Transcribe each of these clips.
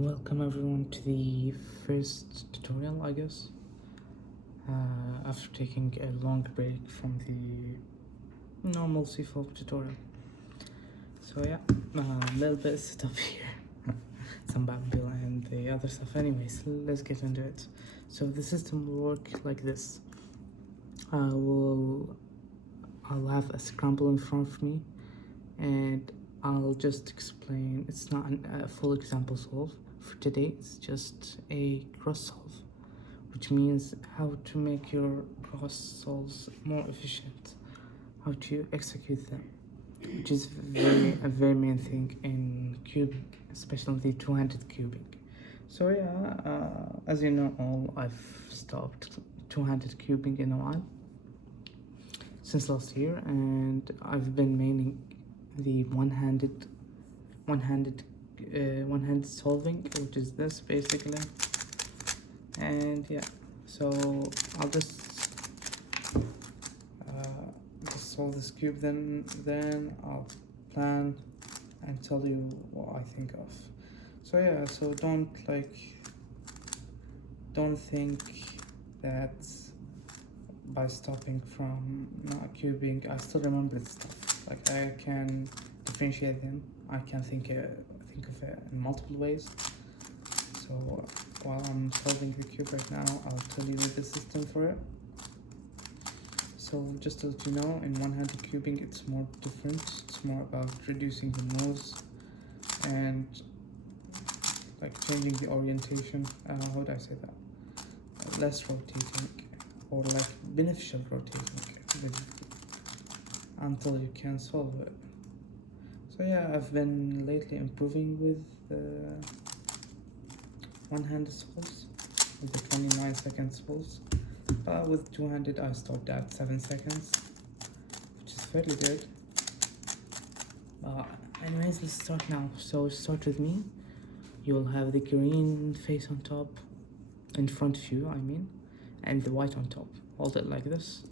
Welcome everyone to the first tutorial, I guess, after taking a long break from the normal C4 tutorial. So yeah, a little bit of setup here, some Babel and the other stuff. Anyways, let's get into it. So the system will work like this. I'll have a scramble in front of me, and I'll just explain. It's not a full example solve for today, it's just a cross solve, which means how to make your cross solves more efficient, how to execute them, which is a very main thing in cubing, especially the two-handed cubing. So yeah, as you know all, I've stopped two-handed cubing in a while, since last year, and I've been mainly the one-handed solving, which is this basically. And yeah, so I'll just solve this cube, then I'll plan and tell you what I think of. So yeah, so don't think that by stopping from not cubing I still remember the stuff. Like, I can differentiate them, I can think of it in multiple ways. So while I'm solving the cube right now, I'll tell you the system for it. So just to let you know, in one-handed cubing it's more different. It's more about reducing the moves and like changing the orientation. How would I say that? Less rotating, or like beneficial rotating until you can solve it. So yeah, I've been lately improving with the one-handed solves, with the 29-second solves. But with two-handed I stopped at 7 seconds, which is fairly good. Anyways, let's start now. So start with me. You'll have the green face on top, in front of you I mean, and the white on top. Hold it like this.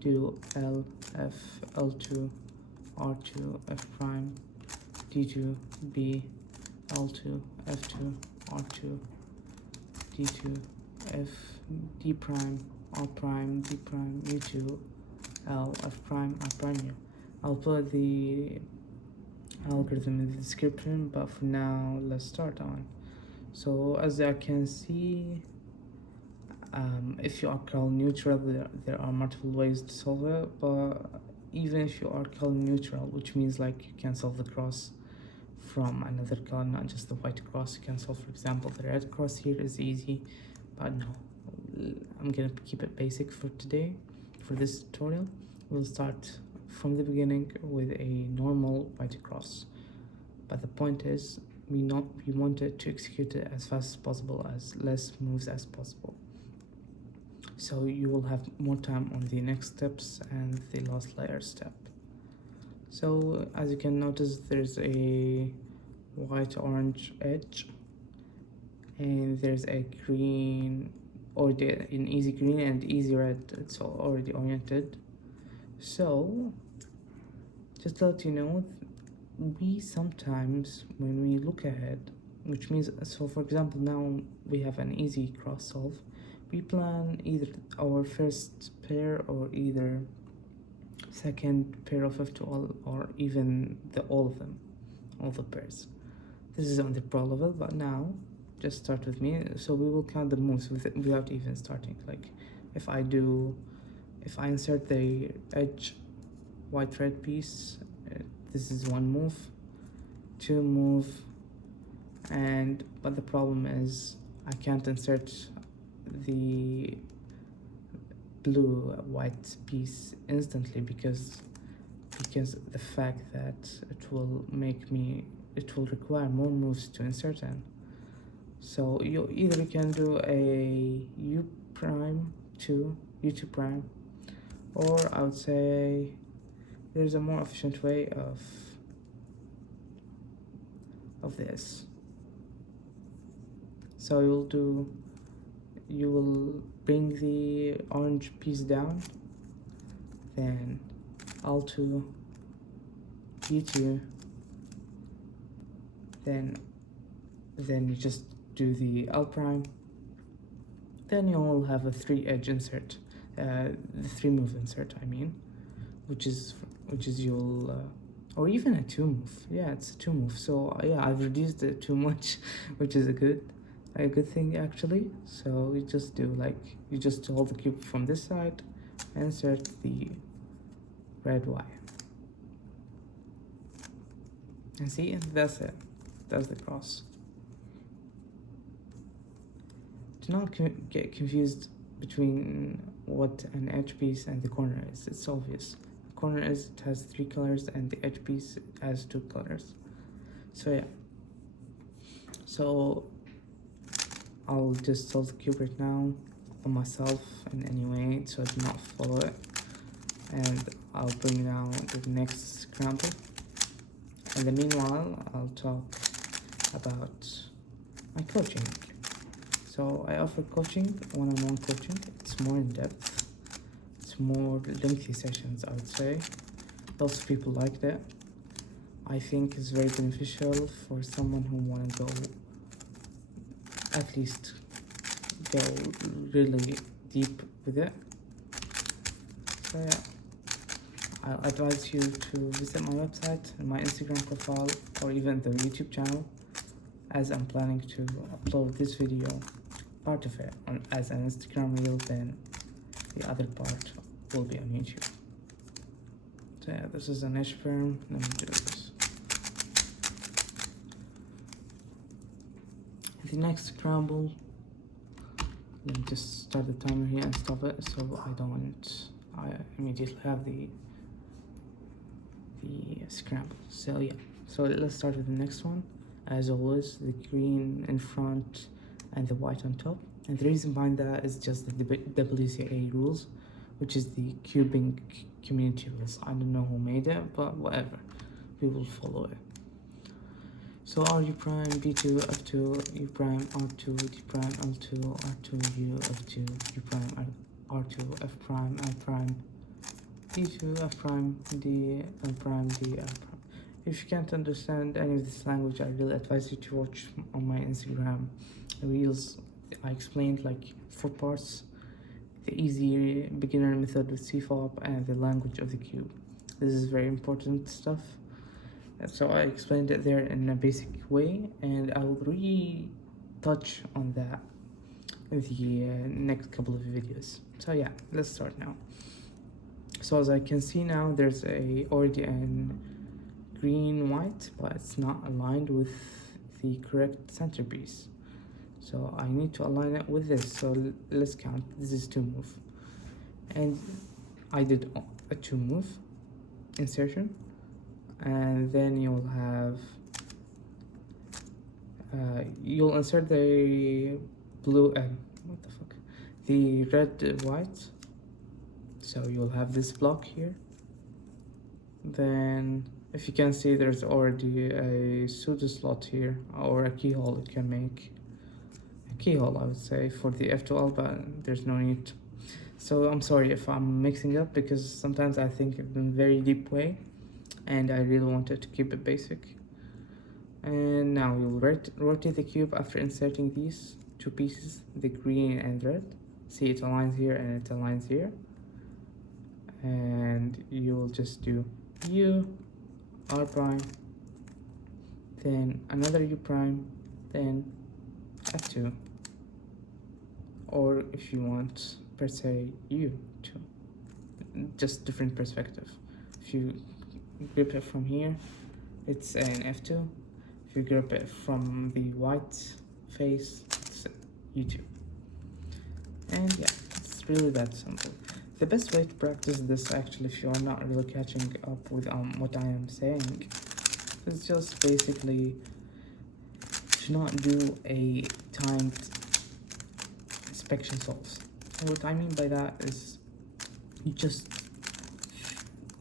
Do L, F, L2, R2, F prime, D2, B, L2, F2, R2, D2, F, D prime, R prime, D prime, U2, L, F prime, R prime, U. I'll put the algorithm in the description, but for now let's start on. So as I can see, if you are curl neutral, there are multiple ways to solve it. But even if you are curl neutral, which means like you can solve the cross from another color, not just the white cross, you can solve, for example, the red cross here is easy. But no, I'm gonna keep it basic for today. For this tutorial, we'll start from the beginning with a normal white cross. But the point is, we want it to execute it as fast as possible, as less moves as possible. So you will have more time on the next steps and the last layer step. So as you can notice, there's a white-orange edge, and there's a green, or an easy green and easy red. It's already oriented. So just to let you know, we sometimes, when we look ahead, which means, so for example, now we have an easy cross solve, we plan either our first pair or either second pair of F2 or even all of them, all the pairs. This is on the pro level, but now just start with me. So we will count the moves without even starting. Like if I insert the edge white red piece, this is one move, two move, but the problem is I can't insert the blue white piece instantly because the fact that it will require more moves to insert in. So you can do a U2 prime, or I would say there's a more efficient way of this. So you will bring the orange piece down, then L2, D2, then then you just do the L prime, then you will have a 3-edge insert, the 3-move insert, I mean, which is you'll or even a 2-move. Yeah, it's a 2-move. So yeah, I've reduced it too much, which is a good thing actually. So you just do like, you just hold the cube from this side, insert the red wire, and see, that's it. That's the cross. Do not get confused between what an edge piece and the corner is. It's obvious. The corner it has 3 colors, and the edge piece has 2 colors. So yeah. So I'll just solve the cube right now on myself in any way, so I do not follow it. And I'll bring down the next scramble. In the meanwhile, I'll talk about my coaching. So I offer coaching, one-on-one coaching. It's more in depth. It's more lengthy sessions, I would say. Lots of people like that. I think it's very beneficial for someone who want to go, at least go really deep with it. So yeah, I'll advise you to visit my website and my Instagram profile, or even the YouTube channel, as I'm planning to upload this video, part of it as an Instagram reel, then the other part will be on YouTube. So yeah, this is an edge firm. Let me do this. The next scramble, let me just start the timer here and stop it, so I immediately have the scramble. So yeah, so let's start with the next one. As always, the green in front and the white on top. And the reason behind that is just the WCA rules, which is the cubing community rules. I don't know who made it, but whatever, we will follow it. So RU prime, B2, F2, U prime, R2, D prime, L2, R2, U, F2, U prime, R2, F prime, I prime, D2, F prime, D, L prime, D, L prime. If you can't understand any of this language, I really advise you to watch on my Instagram reels. I explained like 4 parts: the easy beginner method with CFOP and the language of the cube. This is very important stuff. So I explained it there in a basic way, and I will touch on that in the next couple of videos. So yeah, let's start now. So as I can see now, there's already an green white, but it's not aligned with the correct centerpiece. So I need to align it with this. So let's count. This is 2-move, and I did a 2-move insertion, and then you'll have you'll insert the blue the red white. So you'll have this block here. Then if you can see, there's already a pseudo slot here, or a keyhole you can make. A keyhole, I would say, for the F2L, but there's no need. So I'm sorry if I'm mixing up, because sometimes I think in a very deep way, and I really wanted to keep it basic. And now you'll rotate the cube after inserting these 2 pieces, the green and red. See, it aligns here and it aligns here. And you'll just do U, R prime, then another U prime, then F2, or if you want per se U2, just different perspective. If you grip it from here, it's an F2. If you grip it from the white face, it's U2. And yeah, it's really that simple. The best way to practice this, actually, if you are not really catching up with what I am saying, is just basically to not do a timed inspection solves. And what I mean by that is, you just,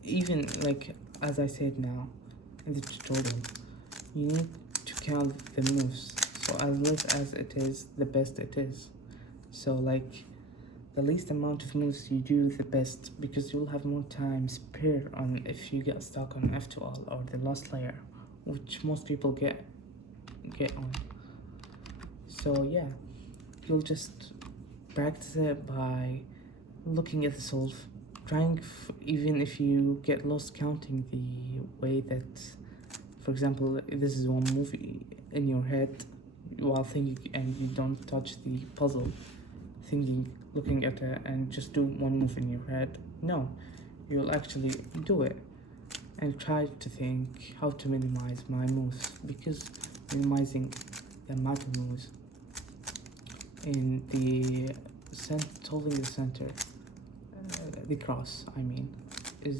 even like as I said now in the tutorial, you need to count the moves. So as less as it is, the best it is. So like, the least amount of moves you do, the best, because you'll have more time spare on if you get stuck on F2L or the last layer, which most people get on. So yeah, you'll just practice it by looking at the solve, trying even if you get lost counting the way that, for example, this is one movie in your head while thinking and you don't touch the puzzle, thinking, looking at it and just do one move in your head. No, you'll actually do it and try to think how to minimize my moves, because minimizing the amount of moves in the solving the center, the cross, I mean,